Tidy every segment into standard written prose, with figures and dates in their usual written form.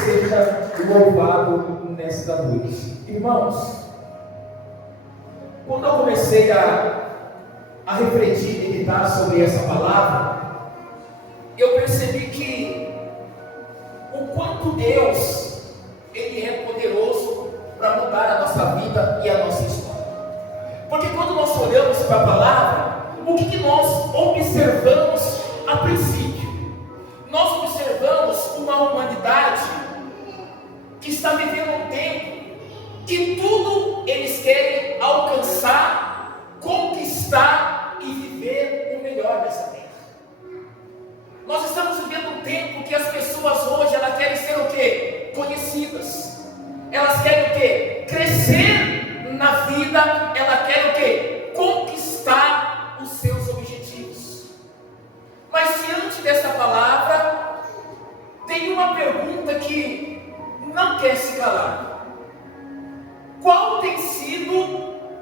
seja louvado nesta noite. Irmãos, quando eu comecei a refletir e meditar sobre essa palavra, eu percebi que o quanto Deus, Ele é poderoso para mudar a nossa vida e a nossa história. Porque quando nós olhamos para a palavra, o que nós observamos a princípio? Nós observamos uma humanidade que está vivendo um tempo que tudo eles querem alcançar, conquistar e viver o melhor dessa terra. Nós estamos vivendo um tempo que as pessoas hoje, elas querem ser o quê? Conhecidas. Elas querem o quê? Crescer na vida. Elas querem o quê? Conquistar os seus objetivos. Mas diante dessa palavra, tem uma pergunta que não quer se calar. Qual tem sido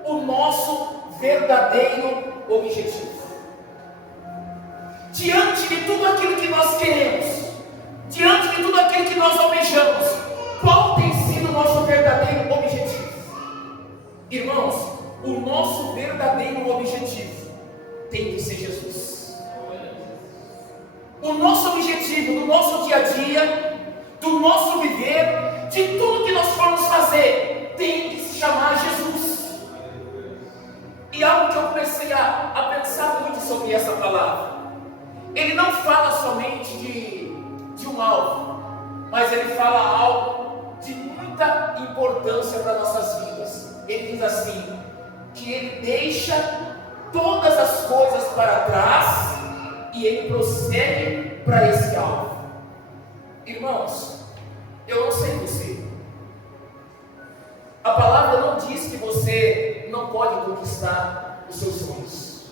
o nosso verdadeiro objetivo? Diante de tudo aquilo que nós queremos, diante de tudo aquilo que nós almejamos, qual tem sido o nosso verdadeiro objetivo? Irmãos, o nosso verdadeiro objetivo tem que ser Jesus. O nosso objetivo, do nosso dia a dia, do nosso viver, de tudo que nós formos fazer, tem que se chamar Jesus. E algo que eu comecei a pensar muito sobre essa palavra, ele não fala somente de um alvo, mas ele fala algo de muita importância para nossas vidas. Ele diz assim, que ele deixa todas as coisas para trás e ele prossegue para esse alvo. Irmãos, eu não sei você, a palavra não diz que você não pode conquistar os seus sonhos.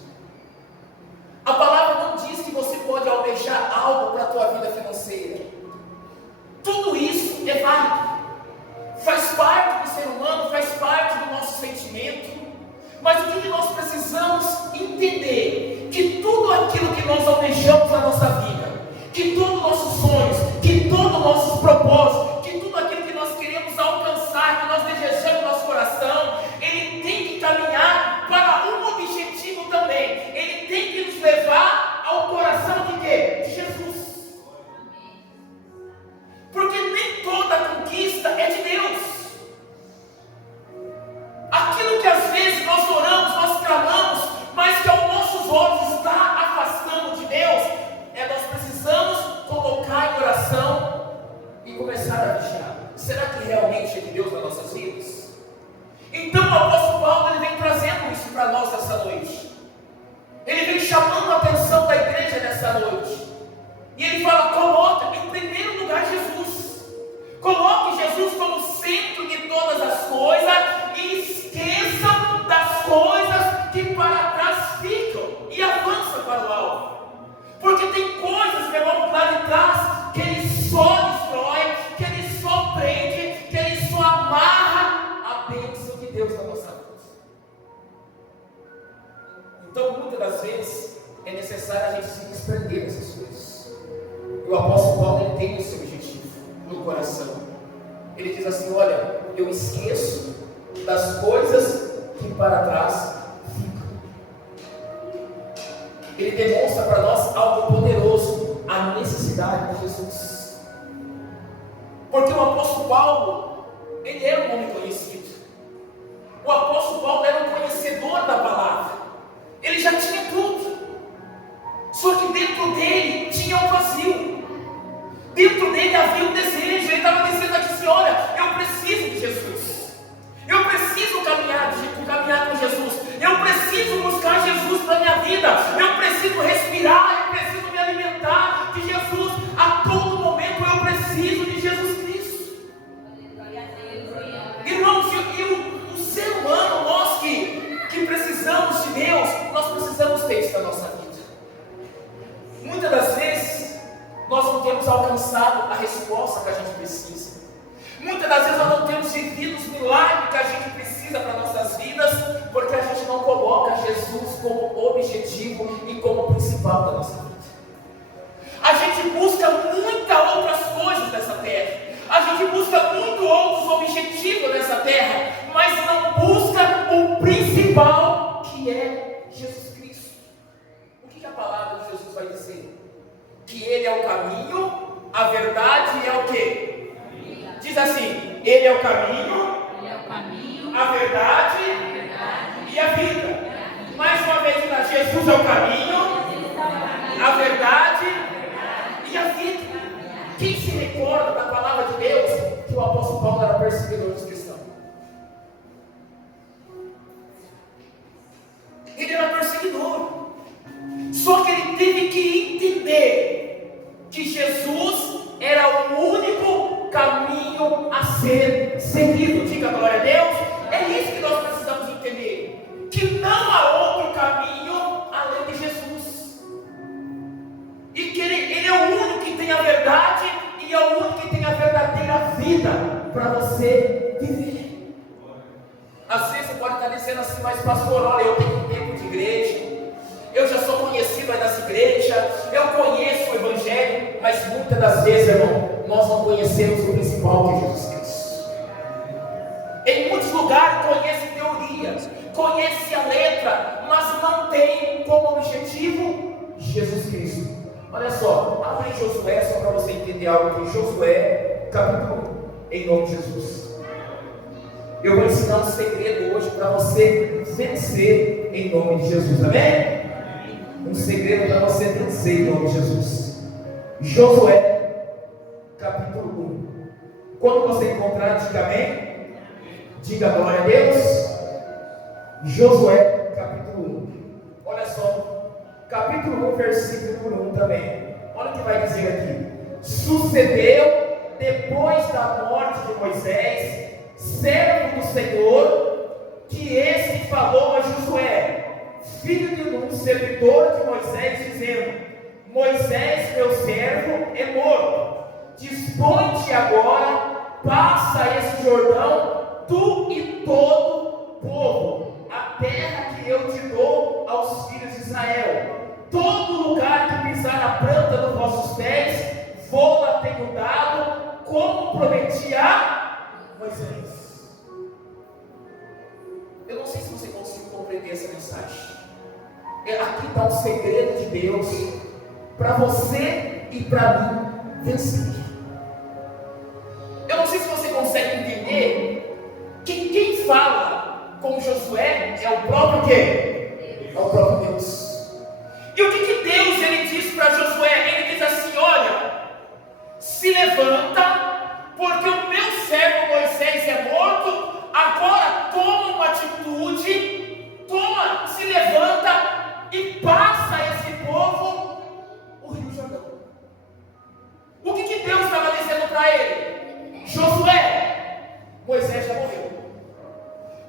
A palavra não diz que você pode almejar algo para a tua vida financeira. Tudo isso é válido, faz parte do ser humano, faz parte do nosso sentimento. Mas o que nós precisamos entender? Que tudo aquilo que nós almejamos na nossa vida, que todos os nossos sonhos, que todos os nossos propósitos, que tudo aquilo que nós queremos alcançar, que nós desejamos no nosso coração, ele tem que caminhar para um objetivo também. Ele tem que nos levar ao coração de quê? De Jesus. Porque nem toda conquista é de Deus. Aquilo que às vezes nós oramos, nós clamamos, mas que aos nossos olhos está afastando de Deus, nós precisamos colocar em oração e começar a vigiar. Será que realmente é de Deus nas nossas vidas? Então o apóstolo Paulo, ele vem trazendo isso para nós nessa noite. Ele vem chamando a atenção da igreja nessa noite. E ele fala, coloca em primeiro lugar Jesus. Coloque Jesus como centro de todas as coisas e esqueçam das coisas que para trás ficam e avançam para o alvo. Porque tem coisas, meu irmão, lá de trás que ele só destrói, que ele só prende, que ele só amarra a bênção de Deus na nossa vida. Então, muitas das vezes, é necessário a gente se desprender dessas coisas. E o apóstolo Paulo, ele tem esse objetivo no coração. Ele diz assim, olha, eu esqueço das coisas que para trás ficam. Ele demonstra para nós algo poderoso, a necessidade de Jesus. Porque o apóstolo Paulo, ele era um homem conhecido. O apóstolo Paulo era um conhecedor da palavra. Ele já tinha tudo. Só que dentro dele tinha um vazio. Dentro dele havia um desejo. Ele estava dizendo aqui assim, olha, eu preciso de Jesus. Eu preciso caminhar com Jesus. Eu preciso buscar Jesus para a minha vida. Eu preciso respirar. Eu preciso me alimentar de Jesus. A todo momento eu preciso de Jesus Cristo. Irmãos, o ser humano, nós que precisamos de Deus, nós precisamos ter isso na nossa vida. Muitas das vezes, nós não temos alcançado a resposta que a gente precisa. Muitas das vezes nós não temos vivido os milagres que a gente precisa para nossas vidas, porque a gente não coloca Jesus como objetivo e como principal da nossa vida. A gente busca muitas outras coisas dessa terra. A objetivo nessa terra, mas não busca o principal, que é Jesus Cristo. O que a palavra de Jesus vai dizer? Que Ele é o caminho, a verdade e é o quê? Diz assim: Ele é o caminho, a verdade e a vida. Mais uma vez, Jesus é o caminho, a verdade e a vida. Quem se recorda da palavra de Deus que o apóstolo Paulo era perseguidor dos cristãos? Ele era perseguidor. Só que ele teve que entender que Jesus era o único caminho a ser seguido. Diga glória a Deus. É isso que nós precisamos entender, que não há outro caminho além de Jesus, e que ele é o único que tem a verdade e é o único que tem a verdadeira vida para você viver. Às vezes você pode estar dizendo assim: mas pastor, olha, eu tenho um tempo de igreja, eu já sou conhecido aí das igrejas, eu conheço o Evangelho, mas muitas das vezes, irmão, nós não conhecemos o principal, que é Jesus Cristo. Em muitos lugares conhece teorias, conhece a letra, mas não tem como objetivo Jesus Cristo. Olha só, abre em Josué, só para você entender algo aqui. Josué, capítulo 1, em nome de Jesus. Eu vou ensinar um segredo hoje para você vencer em nome de Jesus, amém? Um segredo para você vencer em nome de Jesus. Josué, capítulo 1. Quando você encontrar, diga amém. Diga glória a Deus. Josué, capítulo 1. Olha só, capítulo 1, versículo 1 também. Olha o que vai dizer aqui. Sucedeu depois da morte de Moisés, servo do Senhor, que este falou a Josué, filho de Nun, servidor de Moisés, dizendo: Moisés, meu servo, é morto. Dispõe-te agora, passa esse Jordão, tu e todo o povo, a terra que eu te dou aos filhos de Israel. Todo lugar que pisar a planta dos vossos pés, vou-la tenho dado, como prometi a Moisés. Eu não sei se você conseguiu compreender essa mensagem. Aqui está um segredo de Deus para você e para mim vencer. Eu não sei se você consegue entender que quem fala com Josué é o próprio quê? É o próprio Deus. E o que Deus ele diz para Josué? Ele diz assim: olha, se levanta, porque o meu servo Moisés é morto. Agora toma uma atitude, se levanta e passa esse povo o Rio Jordão. O que Deus estava dizendo para ele? Josué, Moisés já morreu,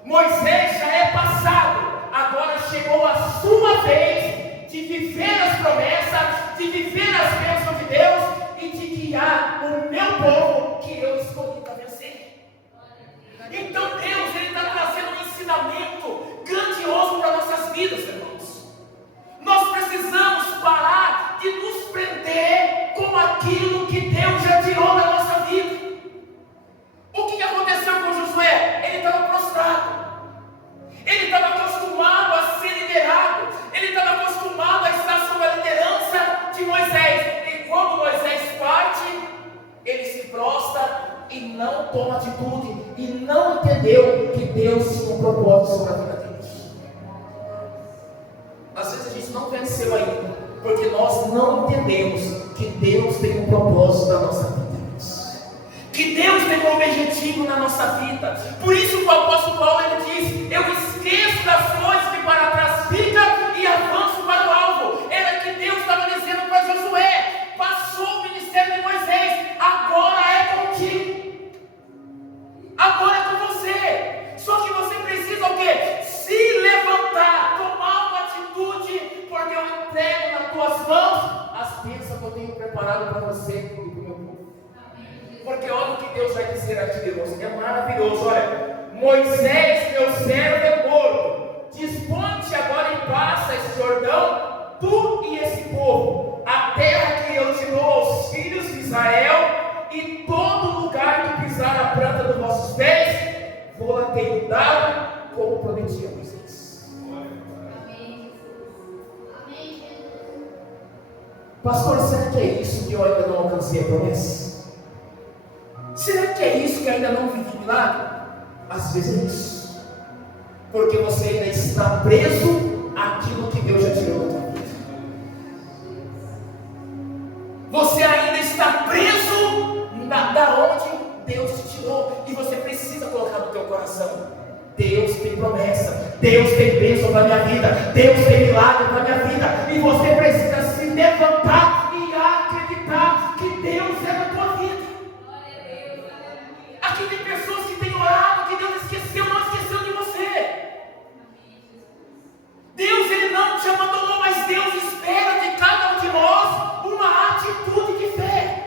Moisés já é passado, agora chegou a sua vez de viver as promessas, de viver as bênçãos de Deus e de guiar o meu povo que eu escolhi para vencer. Então Deus está trazendo um ensinamento grandioso para nossas vidas, irmãos. Nós precisamos parar de nos prender com aquilo que Deus já tirou da nossa vida. O que aconteceu com Josué? Ele estava prostrado, ele estava acostumado a ser liderado, ele estava acostumado a estar sob a liderança de Moisés. E quando Moisés parte, ele se prostra e não toma atitude, e não entendeu que Deus tinha um propósito sobre a vida deles. Às vezes a gente não venceu ainda, porque nós não entendemos que Deus tem um propósito na nossa vida, que Deus tem um objetivo na nossa vida. Por isso o apóstolo Paulo ele diz: eu esqueço das coisas que para trás ficam e avanço para o alvo. Era que Deus estava dizendo para Josué: passou o ministério de Moisés, agora é contigo, agora é com você. Só que você precisa o quê? Se levantar, tomar uma atitude, porque eu entrego nas tuas mãos as bênçãos que eu tenho preparado para você e para o meu povo. Porque olha o que Deus vai dizer aqui, irmãos, é maravilhoso. Olha, Moisés, meu servo, é morto. Dispõe-te agora e passa esse Jordão, tu e esse povo, a terra que eu te dou aos filhos de Israel, e todo lugar que pisar a planta dos vossos pés, tenho dado como prometi a vocês. Pastor, será que é isso que eu ainda não alcancei a promessa? Será que é isso que ainda não vivi milagre? Às vezes é isso, porque você ainda está preso àquilo que Deus já tirou da tua vida. Você ainda está preso da onde Deus te tirou, e você precisa colocar no teu coração: Deus tem promessa, Deus tem bênção para a minha vida, Deus tem milagre para a minha vida, e você precisa se levantar e acreditar que Deus é na tua vida. Aqui tem pessoas que têm orado, que Deus esqueceu, não esqueceu de você. Deus, Ele não te abandonou, mas Deus espera de cada um de nós uma atitude de fé.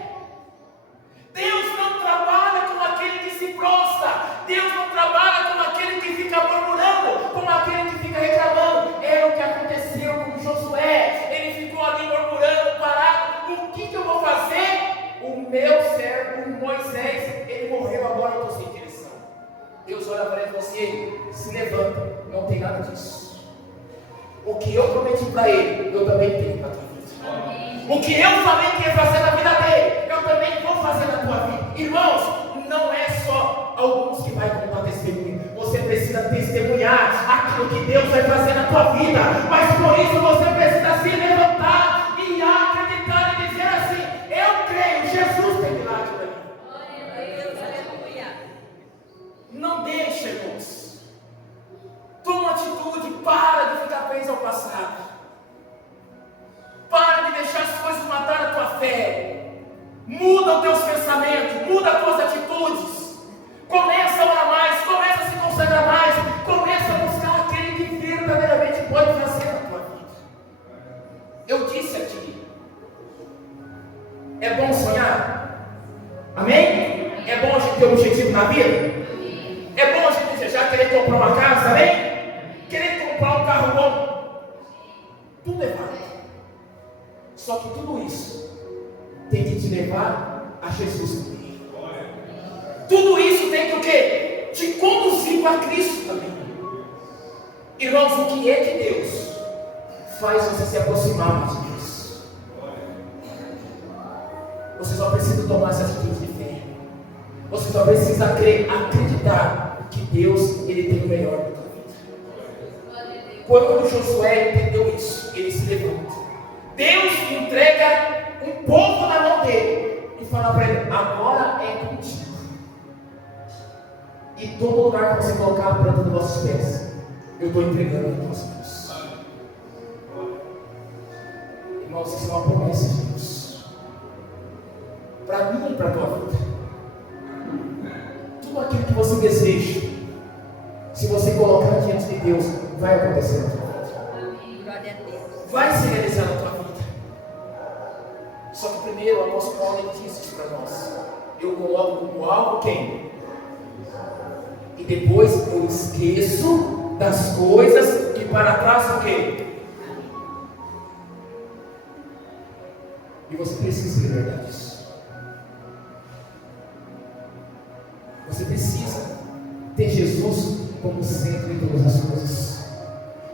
Deus não trabalha com aquele que se prostra, Deus não trabalha com aquele que fica murmurando, com aquele que fica reclamando. É o que aconteceu com Josué. Ele ficou ali murmurando, parado: o que eu vou fazer? O meu servo Moisés, ele morreu, agora eu estou sem direção. Deus olha para ele e fala assim: se levanta, não tem nada disso. O que eu prometi para ele, eu também tenho para a tua vida. O que eu falei que ia fazer na vida dele, eu também vou fazer na tua vida. Irmãos, não é só alguns que vai contar testemunho. Você precisa testemunhar aquilo que Deus vai fazer na tua vida. Mas por isso você precisa se levantar e acreditar e dizer assim: eu creio, Jesus tem milagre para mim. Não deixa, irmãos. Toma atitude, para de ficar preso ao passado. Para de deixar as coisas matar a tua fé. Muda os teus pensamentos, muda as tuas atitudes. Começa a orar mais, começa a se consagrar mais, começa a buscar aquele que verdadeiramente pode fazer na tua vida. Eu disse aqui: é bom sonhar? Amém? É bom a gente ter um objetivo na vida? É bom a gente desejar querer comprar uma casa? Amém? Querer comprar um carro bom? Tudo é válido. Só que tudo isso tem que te levar a Jesus também. Tudo isso tem que o quê? Te conduzir para Cristo também. Irmãos, o que é que Deus faz você se aproximar mais de Deus? Você só precisa tomar essa atitude de fé. Você só precisa acreditar que Deus, Ele tem o melhor para a tua vida. Quando Josué entendeu isso, ele se levanta. Deus entrega um povo na mão dele e fala para ele: agora é contigo. E todo lugar que você colocar a planta dos vossos pés, eu estou entregando em tuas mãos. Irmãos, isso é uma promessa de Deus para mim e para a tua vida. Tudo aquilo que você deseja, se você colocar diante de Deus, vai acontecer na tua vida. Vai se realizar na tua vida. Só que primeiro o apóstolo Paulo disse isso para nós: eu coloco como alvo quem? E depois eu esqueço das coisas que para trás o quê? E você precisa de verdade disso. Você precisa ter Jesus como centro de todas as coisas.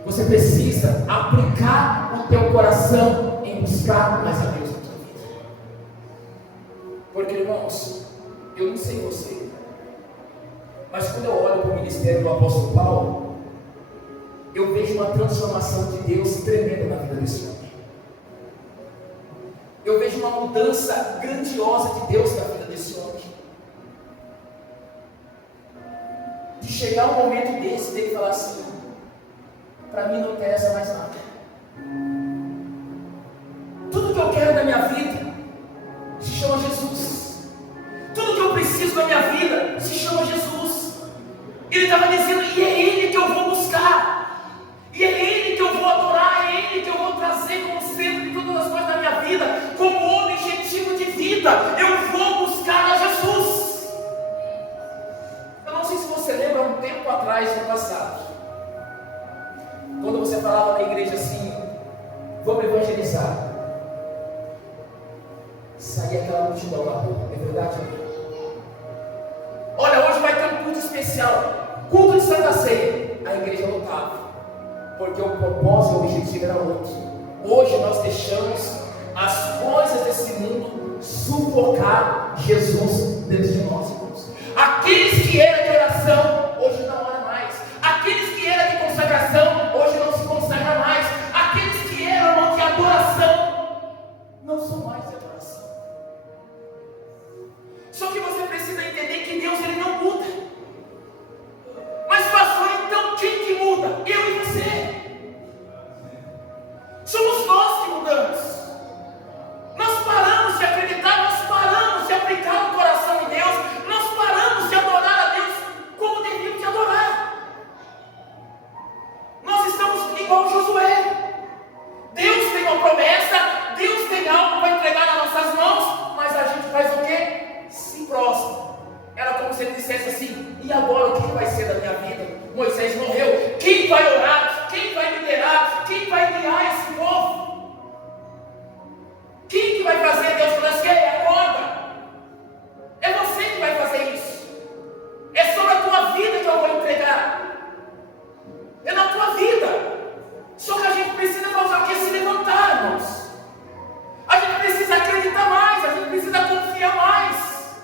Você precisa aplicar o teu coração em buscar mais a Deus na tua vida. Porque, irmãos, eu não sei você, mas quando eu olho para o ministério do apóstolo Paulo, eu vejo uma transformação de Deus tremenda na vida desse homem. Eu vejo uma mudança grandiosa de Deus na vida desse homem. De chegar um momento desse, dele falar assim: para mim não interessa mais nada. Tudo que eu quero na minha vida se chama Jesus. Tudo que eu preciso na minha vida se chama Jesus. Ele estava dizendo: e é Ele que eu vou buscar, e é Ele que eu vou adorar, é Ele que eu vou trazer como centro de todas as coisas da minha vida, como objetivo de vida. Eu vou buscar a Jesus. Eu não sei se você lembra, um tempo atrás, no passado, quando você falava na igreja assim: vamos evangelizar, saía aquela multidão na rua. É verdade, amigo? Olha, hoje vai ter um culto especial, culto da ceia, a igreja lotava, porque o propósito e o objetivo era outro. Hoje nós deixamos as coisas desse mundo sufocar Jesus dentro de nós, irmãos. Aqueles que eram de oração, hoje não oram mais. Aqueles que eram de consagração, hoje não se consagram mais. Aqueles que eram de adoração, não são mais de adoração. Só que você precisa entender que Deus, ele não muda. Mas pastor, então quem que muda? Eu e você. Somos nós que mudamos. Nós paramos de acreditar, nós paramos de aplicar o coração em Deus, nós paramos de adorar a Deus como devíamos de adorar. Nós estamos igual Josué. Deus tem uma promessa, Deus tem algo para entregar nas nossas mãos, mas a gente faz o quê? Se prostra. Era como se ele dissesse assim: e agora o que vai ser da minha vida? Moisés morreu, quem vai orar? Quem vai liderar? Quem vai guiar esse povo? Quem que vai fazer? Deus falou assim: acorda. É você que vai fazer isso. É sobre a tua vida que eu vou entregar. É na tua vida. Só que a gente precisa fazer o que? Se levantar, irmãos. A gente precisa acreditar mais. A gente precisa confiar mais.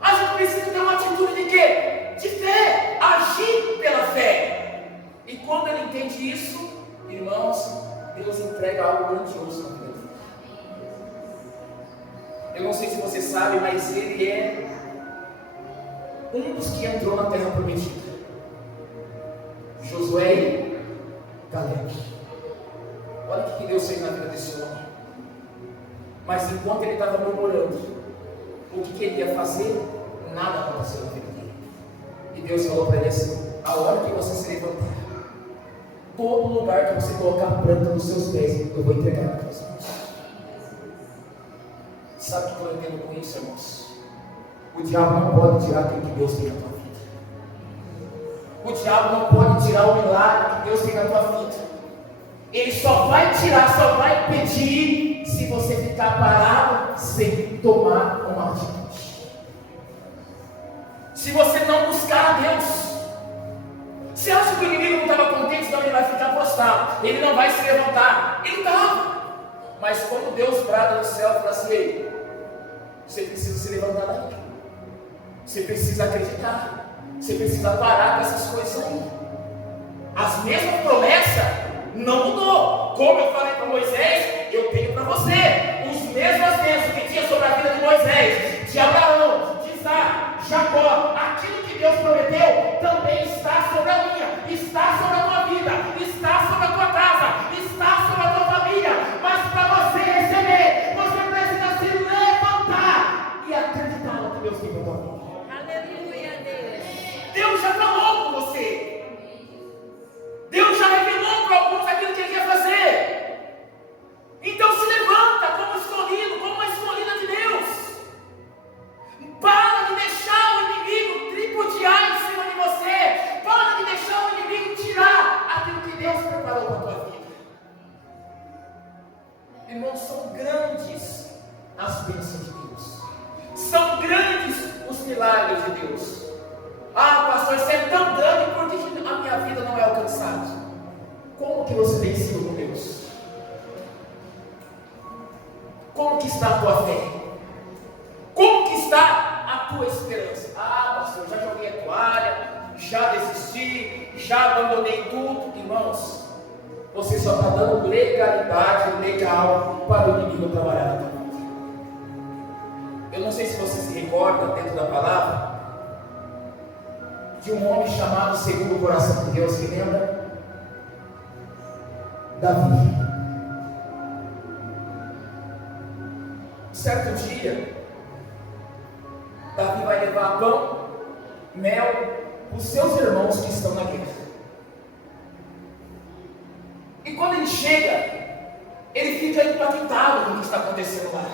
A gente precisa ter uma atitude de quê? De fé. Agir pela fé. E quando ele entende isso, irmãos, Deus entrega algo grandioso na vida dele. Eu não sei se você sabe, mas ele é um dos que entrou na terra prometida. Josué e Caleb. Olha o que Deus fez na vida desse homem. Mas enquanto ele estava murmurando o que ele ia fazer, nada aconteceu na vida dele. E Deus falou para ele assim: a hora que você se levantar, todo lugar que você colocar a planta nos seus pés, eu vou entregar para você. Sabe o que eu entendo com isso, irmãos? O diabo não pode tirar aquilo que Deus tem na tua vida. O diabo não pode tirar o milagre que Deus tem na tua vida. Ele só vai tirar, só vai impedir se você ficar parado sem tomar uma atitude. Se você não buscar a Deus. Você acha que o inimigo não estava contente? Senão ele vai ficar prostrado. Ele não vai se levantar. Ele estava. Mas quando Deus brada no céu e fala assim: ei, você precisa se levantar daqui. Você precisa acreditar. Você precisa parar com essas coisas aí. As mesmas promessas não mudou. Como eu falei para Moisés, eu tenho para você. Os mesmos bênçãos que tinha sobre a vida de Moisés, de Abraão, de Isaac, Jacó, aquilo que Deus prometeu também está sobre a minha, está sobre a tua vida, está sobre a tua casa, está sobre a tua família. Mas para você receber, você precisa se levantar e acreditar no que Deus tem para a tua vida. Aleluia, Deus. Deus já falou com você. Deus já revelou para alguns aquilo que Ele quer fazer. Então se levanta como escolhido, como uma escolhida de Deus. Para de deixar o inimigo tripudiar em cima de você. Para de deixar o inimigo tirar aquilo que Deus preparou para a tua vida. Irmãos, são grandes as bênçãos de Deus. São grandes os milagres de Deus. Ah, pastor, isso é tão grande, por que a minha vida não é alcançada? Como que você tem sido com Deus? Como que está a tua fé? Como que está a tua esperança? Ah, pastor, já joguei a toalha, já desisti, já abandonei tudo. Irmãos, você só está dando legalidade, legal para o inimigo trabalhar na tua vida. Eu não sei se você se recorda dentro da palavra de um homem chamado segundo o coração de Deus, que lembra? Davi. Certo dia, Davi vai levar pão, mel para os seus irmãos que estão na guerra. E quando ele chega, ele fica impactado com o que está acontecendo lá,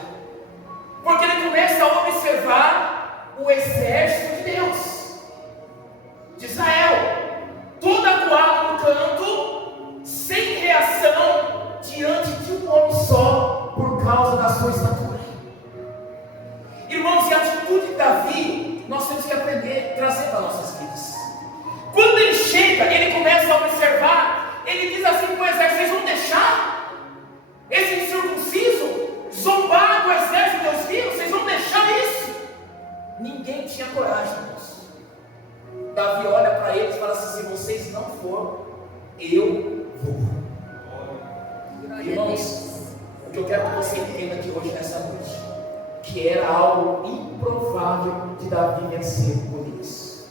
porque ele começa a observar o exército de Deus, de Israel, todo acuado no canto, sem reação, diante de um homem só, por causa da sua estatura. Irmãos, e a atitude de Davi, nós temos que aprender, trazer para nossas vidas. Quando ele chega, ele começa a observar, ele diz assim para o exército: vocês vão deixar esse incircunciso zombar do exército de Deus vivo? Vocês vão deixar isso? Ninguém tinha coragem, irmãos. Davi olha para eles e fala assim: se vocês não forem, eu vou. Irmãos, o que eu quero que você entenda aqui hoje nessa noite, que era algo improvável de Davi vencer Golias.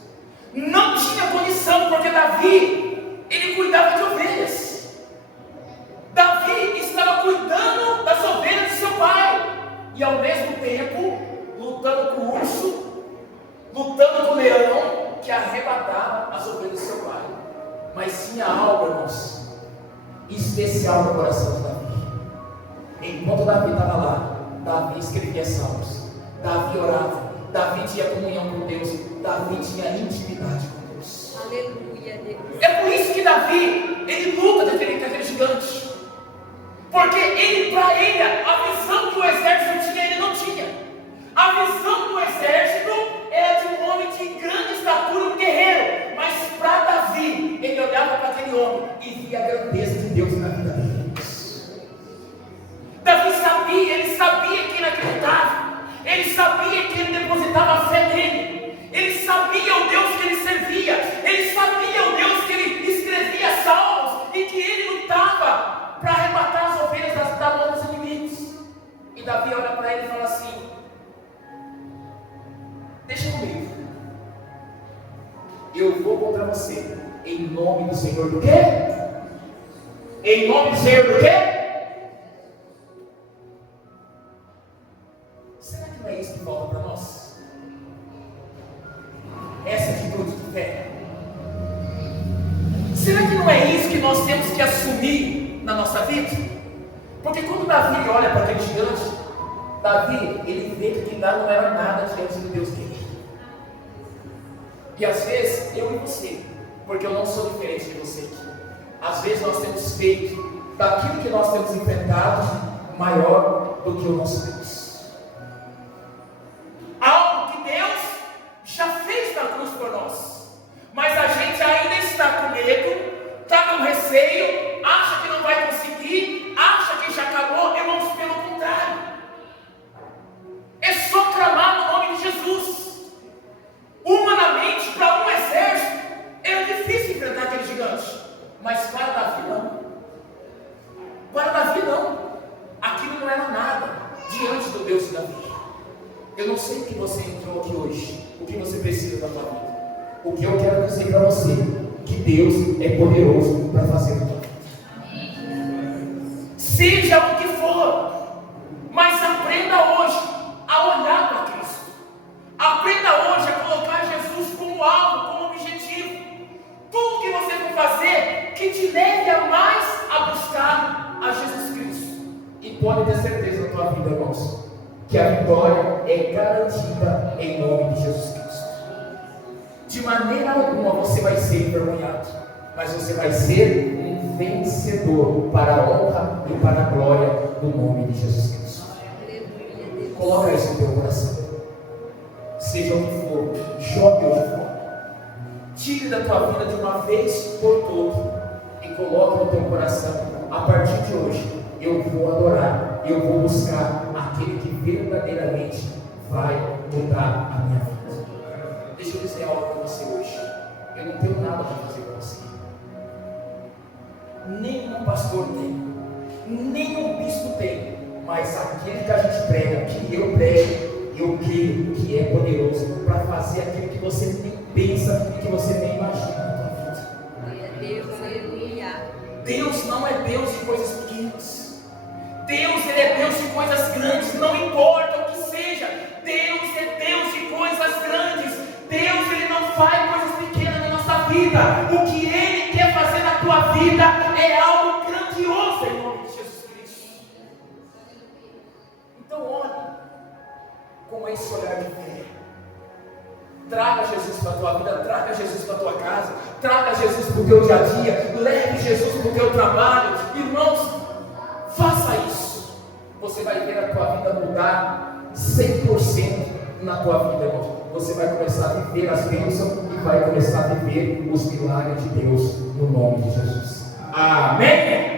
Não tinha condição, porque Davi, ele cuidava de ovelhas. Davi estava cuidando das ovelhas de seu pai, e ao mesmo tempo lutando com o urso, lutando com o leão que arrebatava as ovelhas de seu pai. Mas tinha algo, irmãos, especial no coração de Davi. Enquanto Davi estava lá, Davi escrevia salmos, Davi orava, Davi tinha comunhão com Deus, Davi tinha intimidade com Deus. Aleluia, Deus. É por isso que Davi, ele luta com aquele gigante, porque para ele, a visão que o exército tinha, ele não tinha. A visão do exército era de um homem de grande estatura, um guerreiro, mas para Davi, ele olhava para aquele homem e via a grandeza de Deus na vida dele. Davi sabia, ele sabia que ele acreditava, ele sabia que ele depositava a fé nele, ele sabia o Deus que ele servia, ele sabia o Deus que ele escrevia salmos e que ele lutava para arrebatar as ovelhas da mão dos inimigos. E Davi olha para ele e fala assim: deixa comigo, eu vou contra você, em nome do Senhor do quê? Em nome do Senhor do quê? Será que não é isso que falta para nós? Essa atitude de fé. Será que não é isso que nós temos que assumir na nossa vida? Porque quando Davi olha para aquele gigante, Davi, ele vê que aquilo lá não era nada diante do Deus dele. E às vezes, eu e você, porque eu não sou diferente de você aqui, às vezes nós temos feito daquilo que nós temos enfrentado maior do que o nosso Deus. Algo que Deus já fez na cruz por nós, mas a gente ainda está com medo, está com receio, acha que não vai conseguir, acha que já acabou. Irmãos, pelo contrário, é só clamar no nome de Jesus. Humanamente, para um exército, era difícil enfrentar aquele gigante, mas para Davi não. Para Davi não. Aquilo não era nada diante do Deus de Davi. Eu não sei o que você entrou aqui hoje, o que você precisa da tua vida. O que eu quero dizer para você, que Deus é poderoso para fazer a tua vida. Seja o que for, mas aprenda hoje a olhar para Cristo. Aprenda hoje a colocar Jesus como alvo, como objetivo. Tudo que você for fazer, que te leve a mais a buscar a Jesus Cristo. E pode ter certeza na tua vida, irmãos, que a vitória é garantida em nome de Jesus Cristo. De maneira alguma você vai ser envergonhado, mas você vai ser um vencedor para a honra e para a glória do nome de Jesus Cristo. Coloca isso no teu coração. Seja o que for, jogue hoje fora. Tire da tua vida de uma vez por todas e coloque no teu coração: a partir de hoje eu vou adorar, eu vou buscar aquele que verdadeiramente vai mudar a minha vida. Deixa eu dizer algo para você hoje. Eu não tenho nada para fazer com você. Nenhum pastor tem, nenhum bispo tem, mas aquele que a gente prega, que eu prego, eu creio que é poderoso para fazer aquilo que você nem pensa e que você nem imagina na tua vida. Glória a Deus, aleluia. Deus não é Deus de coisas pequenas. Deus, Ele é Deus de coisas grandes. Não importa o que seja, Deus é Deus de coisas grandes. Deus, Ele não faz coisas pequenas na nossa vida. O que Ele quer fazer na tua vida é algo grandioso em nome de Jesus Cristo. Então olhe com esse olhar de fé. Traga Jesus para a tua vida, traga Jesus para a tua casa, traga Jesus para o teu dia a dia, leve Jesus para o teu trabalho. Irmãos, faça isso. Você vai ver a tua vida mudar 100% na tua vida, irmão. Você vai começar a viver as bênçãos e vai começar a viver os milagres de Deus no nome de Jesus. Amém?